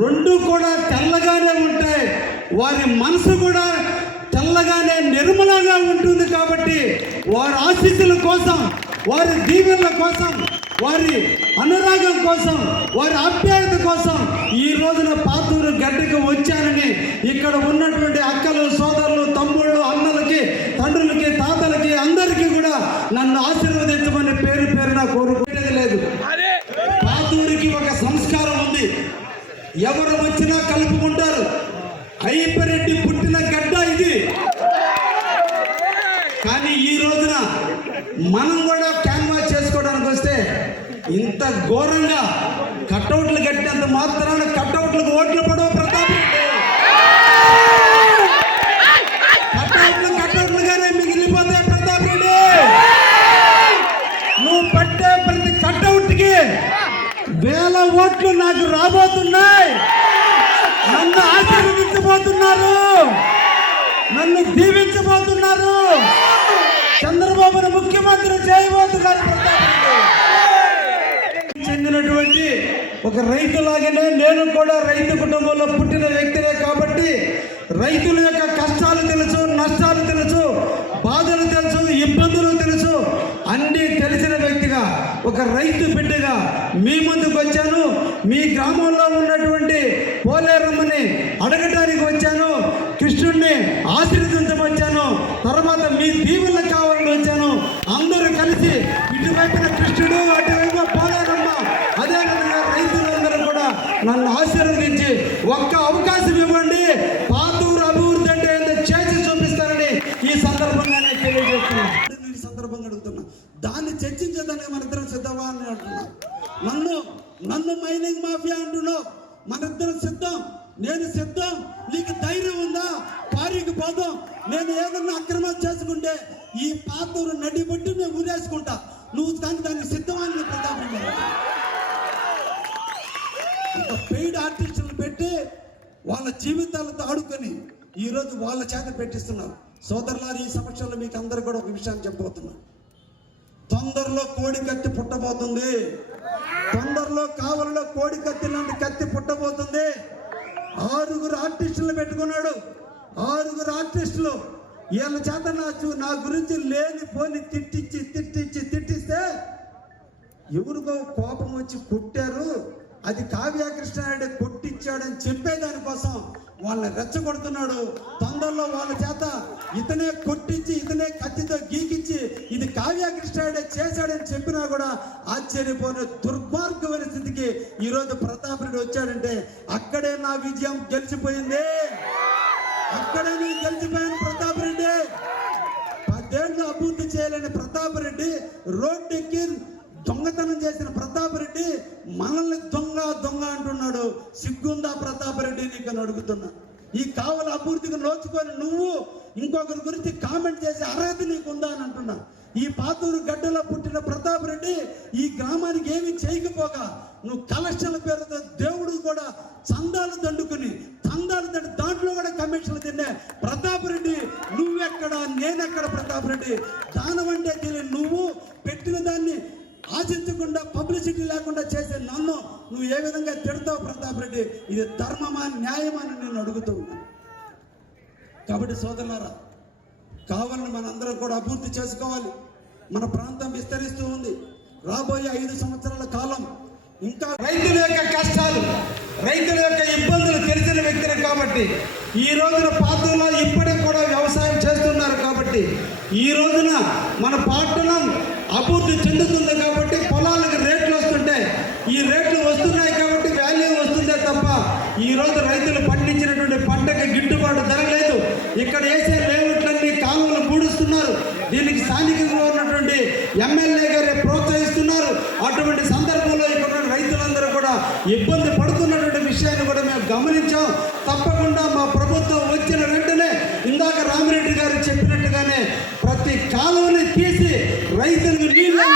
రెండు కూడా తెల్లగానే ఉంటాయి. వారి మనసు కూడా తెల్లగానే నిర్మలంగా ఉంటుంది. కాబట్టి వారి ఆశీస్సుల కోసం, వారి దీవెనల కోసం, వారి అనురాగం కోసం, వారి ఆప్యాయత కోసం ఈ రోజున పాతూరు గడ్డకి వచ్చానని ఇక్కడ ఉన్నటువంటి అక్కలు, సోదరులు, తమ్ముళ్ళు, అన్నలకి, తండ్రులకి, తాతలకి అందరికీ కూడా నన్ను ఆశీర్వదించమని పేరు పేరున కోరుకునేది లేదు. పాతూరికి ఒక సంస్కారం ఉంది. ఎవరు వచ్చినా కలుపుకుంటారు. అయ్యప్పరెడ్డి పుట్టిన గడ్డ ఇది. కానీ ఈ రోజున మనం కూడా క్యాన్వాస్ చేసుకోవడానికి వస్తే ఇంత ఘోరంగా కట్అవుట్లు కట్టినంత మాత్రాన కట్అవుట్లకు ఓట్లు పడవ ప్రతాప్ రెడ్డి. కట్అవుట్లుగానే మిగిలిపోతాయి ప్రతాప్ రెడ్డి. నువ్వు పట్టే ప్రతి కట్అవుట్కి 1000 ఓట్లు నాకు రాబోతున్నాయి. నన్ను ఆశీర్వదించబోతున్నారు, నన్ను దీవించబోతున్నారు. చంద్రబాబును ముఖ్యమంత్రి చేయబోతున్నారు. చెందినటువంటి ఒక రైతులాగానే నేను కూడా రైతు కుటుంబంలో పుట్టిన వ్యక్తినే. కాబట్టి రైతుల యొక్క కష్టాలు తెలుసు, నష్టాలు తెలుసు, బాధలు తెలుసు, ఇబ్బందులు తెలుసు. అన్నీ తెలిసిన వ్యక్తిగా, ఒక రైతు బిడ్డగా మీ ముందుకు వచ్చాను. మీ గ్రామంలో ఉన్నటువంటి పోలేరమ్మని అడగటానికి వచ్చాను. కృష్ణుడిని ఆశీర్వదించవచ్చాను. తర్వాత మీ దీవులకు కావాలని వచ్చాను. అందరూ కలిసి ఇటువైపున కృష్ణుడు, అటువైపు పోలేరమ్మ, అదేవిధంగా రైతులందరూ కూడా నన్ను ఆశీర్వదించి ఒక్క అవకాశం ఇవ్వండి. పాతూరు అభివృద్ధి అంటే ఏంటో చేసి చూపిస్తారని ఈ సందర్భంగా నేను తెలియజేస్తున్నాను. ఈ సందర్భంగా అడుగుతున్నా, దాన్ని చర్చించేదానికి మన ఇద్దరం సిద్ధమా అని అంటున్నా. నన్ను మైనింగ్ మాఫియా అంటున్నావు. మన ఇద్దరం సిద్ధం. నేను సిద్ధం. నీకు ధైర్యం ఉందా? పారికి పోదాం. నేను ఏదన్నా అక్రమం చేసుకుంటే ఈ పాతూరు నడిబట్టి నేను ఊరేసుకుంటా. నువ్వు కానీ దానికి సిద్ధమని ప్రతాపం. ఒక పెయిడ్ ఆర్టిస్టులు పెట్టి వాళ్ళ జీవితాలతో ఆడుకొని ఈరోజు వాళ్ళ చేత పెట్టిస్తున్నారు. సోదరులారు, ఈ సమక్షంలో మీకు అందరూ కూడా ఒక విషయాన్ని చెప్పబోతున్నా. తొందరలో కోడి కత్తి పుట్టబోతుంది. తొందరలో కావలిలో కోడి కత్తి లాంటి కత్తి పుట్టబోతుంది. 6 ఆర్టిస్టులు పెట్టుకున్నాడు. 6 ఆర్టిస్టులు వీళ్ళ చేత నా గురించి లేని పోని తిట్టిస్తే ఎవరికో కోపం వచ్చి కొట్టారు. అది కావ్యకృష్ణారెడ్డి కొట్టించాడని చెప్పేదానికోసం వాళ్ళని రెచ్చగొడుతున్నాడు. తొందరలో వాళ్ళ చేత ఇతనే కొట్టించి, ఇతనే కత్తితో గీకించి ఇది కావ్యకృష్ణారెడ్డి చేశాడని చెప్పినా కూడా ఆశ్చర్యపోయిన దుర్మార్గమైన స్థితికి ఈరోజు ప్రతాప్ రెడ్డి వచ్చాడంటే అక్కడే నా విజయం గెలిచిపోయింది. అక్కడే నేను గెలిచిపోయాను. ప్రతాప్ రెడ్డి 10 ఏళ్ళు అభివృద్ధి చేయలేని ప్రతాప్ రెడ్డి, రోడ్డెక్కి దొంగతనం చేసిన ప్రతాప్ రెడ్డి మనల్ని దొంగ అంటున్నాడు. సిగ్గుందా ప్రతాప్ రెడ్డి నీకు అడుగుతున్నా. ఈ కావల అభివృద్ధికి నోచుకొని నువ్వు ఇంకొకరి గురించి కామెంట్ చేసే అర్హత నీకుందా అని అంటున్నా. ఈ పాతూరు గడ్డలో పుట్టిన ప్రతాప్ రెడ్డి ఈ గ్రామానికి ఏమి చేయకపోగా నువ్వు కలెక్షన్ల పేరుతో దేవుడు కూడా చందాలు దండుకుని దాంట్లో కూడా కమిషన్లు తినే ప్రతాప్ రెడ్డి నువ్వెక్కడ, నేనెక్కడ? ప్రతాప్ రెడ్డి దానం అంటే తెలియదు. నువ్వు పెట్టిన దాన్ని ఆశించకుండా, పబ్లిసిటీ లేకుండా చేసే నన్ను నువ్వు ఏ విధంగా తిడతావు ప్రతాప్ రెడ్డి? ఇది ధర్మమా, న్యాయమా అని నేను అడుగుతూ ఉన్నాను. కాబట్టి సోదరులారా, కావాలని మనందరం కూడా అభివృద్ధి చేసుకోవాలి. మన ప్రాంతం విస్తరిస్తూ ఉంది. రాబోయే 5 సంవత్సరాల కాలం ఇంకా రైతుల యొక్క కష్టాలు, రైతుల యొక్క ఇబ్బందులు తెలిసిన వ్యక్తులు. కాబట్టి ఈ రోజున పాతూరులో ఇప్పటికి కూడా వ్యవసాయం చేస్తున్నారు. కాబట్టి ఈ రోజున మన పట్టణం అభివృద్ధి చెందుతుంది. కాబట్టి పొలాలకు రేట్లు వస్తుంటాయి. ఈ రేట్లు వస్తున్నాయి కాబట్టి వాల్యూ వస్తుందే తప్ప ఈరోజు రైతులు పండించినటువంటి పంటకి గిట్టుబాటు ధర లేదు. ఇక్కడ వేసే లేఅవుట్లన్నీ కాలువలు పూడుస్తున్నారు. దీనికి స్థానికంగా ఉన్నటువంటి ఎమ్మెల్యే గారే ప్రోత్సహిస్తున్నారు. అటువంటి సందర్భంలో ఇక్కడ రైతులందరూ కూడా ఇబ్బంది పడుతున్నటువంటి విషయాన్ని కూడా మేము గమనించాం. తప్పకుండా మా ప్రభుత్వం వచ్చిన వెంటనే ఇందాక రామిరెడ్డి గారు చెప్పినట్టుగానే ప్రతి కాలువని తీసి రైతులకు నీళ్ళు